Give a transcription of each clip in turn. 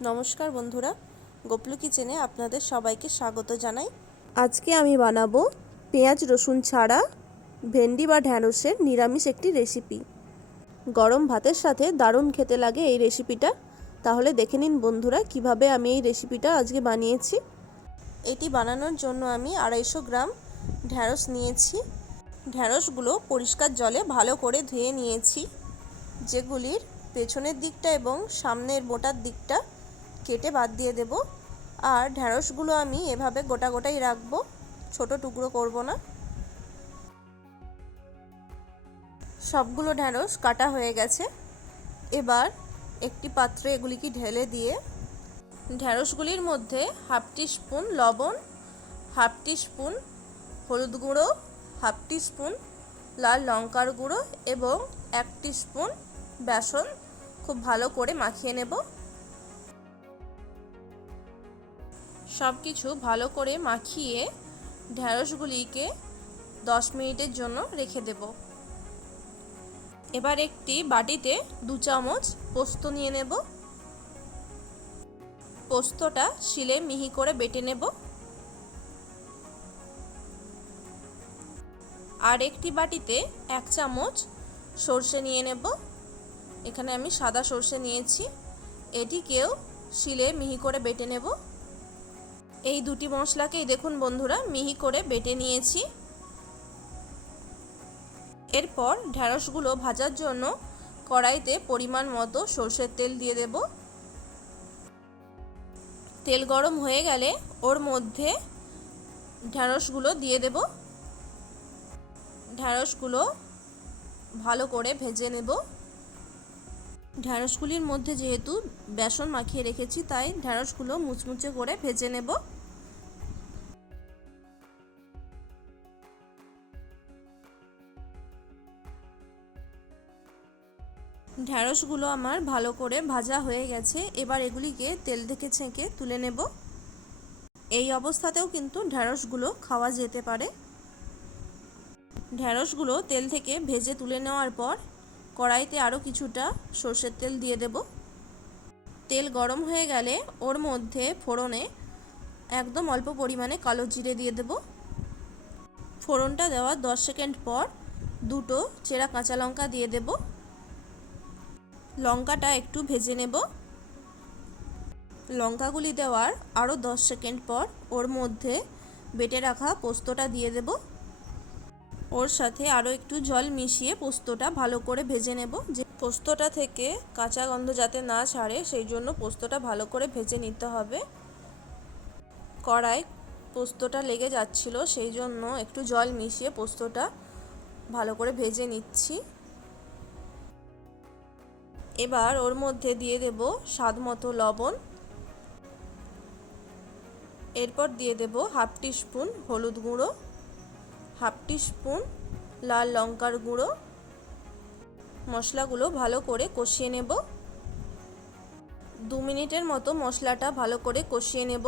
নমস্কার বন্ধুরা গোপলু কিচেনে আপনাদের সবাইকে স্বাগত জানাই। আজকে আমি বানাবো পেঁয়াজ রসুন ছাড়া ভেন্ডি বা ঢ্যাঁড়সের নিরামিষ একটি রেসিপি। গরম ভাতের সাথে দারুণ খেতে লাগে এই রেসিপিটা। তাহলে দেখে নিন বন্ধুরা কীভাবে আমি এই রেসিপিটা আজকে বানিয়েছি। এটি বানানোর জন্য আমি আড়াইশো গ্রাম ঢ্যাঁড়স নিয়েছি। ঢ্যাঁড়সগুলো পরিষ্কার জলে ভালো করে ধুয়ে নিয়েছি। যেগুলির পেছনের দিকটা এবং সামনের মোটার দিকটা কেটে বাদ দিয়ে দেব। আর ঢ্যাঁড়সগুলো আমি এভাবে গোটা গোটাই রাখব। ছোট টুকরো করব না। সবগুলো ঢ্যাঁড়স কাটা হয়ে গেছে। এবার একটি পাত্রে এগুলিকে ঢেলে দিয়ে ঢ্যাঁড়সগুলির মধ্যে হাফ স্পুন লবণ, হাফ স্পুন হলুদ গুঁড়ো, হাফ স্পুন লাল লঙ্কার গুঁড়ো এবং এক স্পুন বেসন খুব ভালো করে মাখিয়ে নেব। সব কিছু ভালো করে মাখিয়ে ঢ্যাঁড়সগুলিকে দশ মিনিটের জন্য রেখে দেব। এবার একটি বাটিতে দু চামচ পোস্ত নিয়ে নেব। পোস্তটা শিলে মিহি করে বেটে নেব। আর একটি বাটিতে এক চামচ সর্ষে নিয়ে নেব। এখানে আমি সাদা সর্ষে নিয়েছি। এটিকেও শিলে মিহি করে বেটে নেব। এই দুটি মশলাকেই দেখুন বন্ধুরা, মিহি করে বেটে নিয়েছি। এরপর ঢ্যাঁড়সগুলো ভাজার জন্য কড়াইতে পরিমাণ মতো সর্ষের তেল দিয়ে দেব। তেল গরম হয়ে গেলে ওর মধ্যে ঢ্যাঁড়সগুলো দিয়ে দেব। ঢ্যাঁড়সগুলো ভালো করে ভেজে নেব। ঢ্যাঁড়সগুলির মধ্যে যেহেতু বেসন মাখিয়ে রেখেছি, তাই ঢ্যাঁড়সগুলো মুচমুচে করে ভেজে নেব। ঢ্যাঁড়সগুলো আমার ভালো করে ভাজা হয়ে গেছে। এবার এগুলিকে তেল থেকে ছেঁকে তুলে নেব। এই অবস্থাতেও কিন্তু ঢ্যাঁড়সগুলো খাওয়া যেতে পারে। ঢ্যাঁড়সগুলো তেল থেকে ভেজে তুলে নেওয়ার পর কড়াইতে আরও কিছুটা সর্ষের তেল দিয়ে দেব। তেল গরম হয়ে গেলে ওর মধ্যে ফোড়নে একদম অল্প পরিমাণে কালো জিরে দিয়ে দেব। ফোড়নটা দেওয়ার দশ সেকেন্ড পর দুটো চেরা কাঁচা লঙ্কা দিয়ে দেব। লঙ্কাটা একটু ভেজে নেব। লঙ্কাগুলি দেওয়ার আরও দশ সেকেন্ড পর ওর মধ্যে বেটে রাখা পোস্তটা দিয়ে দেবো। ওর সাথে আরও একটু জল মিশিয়ে পোস্তটা ভালো করে ভেজে নেব। যে পোস্তটা থেকে কাঁচা গন্ধ যাতে না ছাড়ে, সেই জন্য পোস্তটা ভালো করে ভেজে নিতে হবে। কড়াই পোস্তটা লেগে যাচ্ছিল, সেই জন্য একটু জল মিশিয়ে পোস্তটা ভালো করে ভেজে নিচ্ছি। এবার ওর মধ্যে দিয়ে দেব স্বাদ মতো লবণ। এরপর দিয়ে দেব হাফ স্পুন হলুদ গুঁড়ো, হাফ স্পুন লাল লঙ্কার গুঁড়ো। মশলাগুলো ভালো করে কষিয়ে নেব। দু মিনিটের মতো মশলাটা ভালো করে কষিয়ে নেব।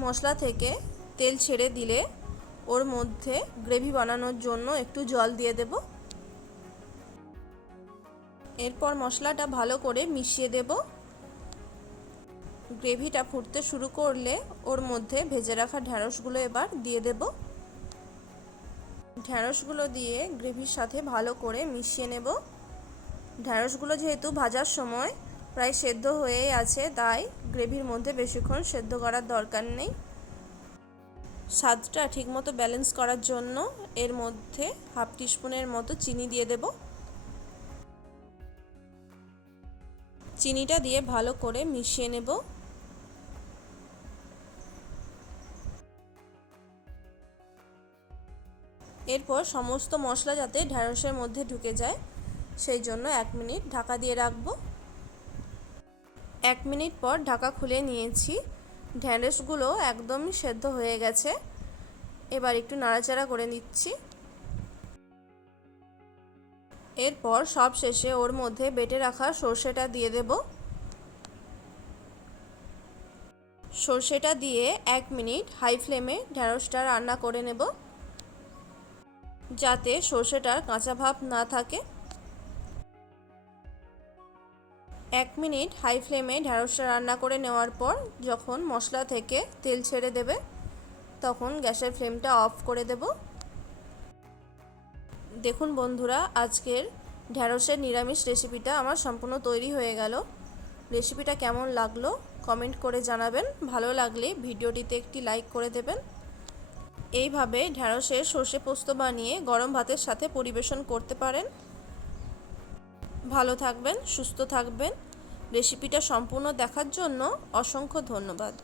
মশলা থেকে তেল ছেড়ে দিলে ওর মধ্যে গ্রেভি বানানোর জন্য একটু জল দিয়ে দেব। এরপর মশলাটা ভালো করে মিশিয়ে দেব। গ্রেভিটা ফুটতে শুরু করলে ওর মধ্যে ভেজে রাখা ঢ্যাঁড়সগুলো এবার দিয়ে দেবো। ঢ্যাঁড়সগুলো দিয়ে গ্রেভির সাথে ভালো করে মিশিয়ে নেব। ঢ্যাঁড়সগুলো যেহেতু ভাজার সময় প্রায় সেদ্ধ হয়েই আছে, তাই গ্রেভির মধ্যে বেশিক্ষণ সেদ্ধ করার দরকার নেই। স্বাদটা ঠিকমতো ব্যালেন্স করার জন্য এর মধ্যে হাফ টিস্পুনের মতো চিনি দিয়ে দেব। চিনিটা দিয়ে ভালো করে মিশিয়ে নেব। এরপর সমস্ত মশলা যাতে ঢ্যাঁড়সের মধ্যে ঢুকে যায়, সেই জন্য এক মিনিট ঢাকা দিয়ে রাখব। এক মিনিট পর ঢাকা খুলে নিয়েছি। ঢ্যাঁড়সগুলো একদমই সেদ্ধ হয়ে গেছে। এবার একটু নাড়াচাড়া করে নিচ্ছি। এরপর সব শেষে ওর মধ্যে বেটে রাখা সর্ষেটা দিয়ে দেব। সর্ষেটা দিয়ে এক মিনিট হাই ফ্লেমে ঢ্যাঁড়সটা রান্না করে নেব। যাতে সর্ষেটার কাঁচা ভাব না থাকে। এক মিনিট হাই ফ্লেমে ঢ্যাঁড়সটা রান্না করে নেওয়ার পর যখন মশলা থেকে তেল ছেড়ে দেবে, তখন গ্যাসের ফ্লেমটা অফ করে দেব। দেখুন বন্ধুরা, আজকের ঢ্যাঁড়সের নিরামিষ রেসিপিটা আমার সম্পূর্ণ তৈরি হয়ে গেল। রেসিপিটা কেমন লাগল কমেন্ট করে জানাবেন। ভালো লাগলে ভিডিওটিতে একটি লাইক করে দেবেন। এইভাবে ঢ্যাঁড়সের সর্ষে পোস্ত বানিয়ে গরম ভাতের সাথে পরিবেশন করতে পারেন। ভালো থাকবেন, সুস্থ থাকবেন। রেসিপিটা সম্পূর্ণ দেখার জন্য অসংখ্য ধন্যবাদ।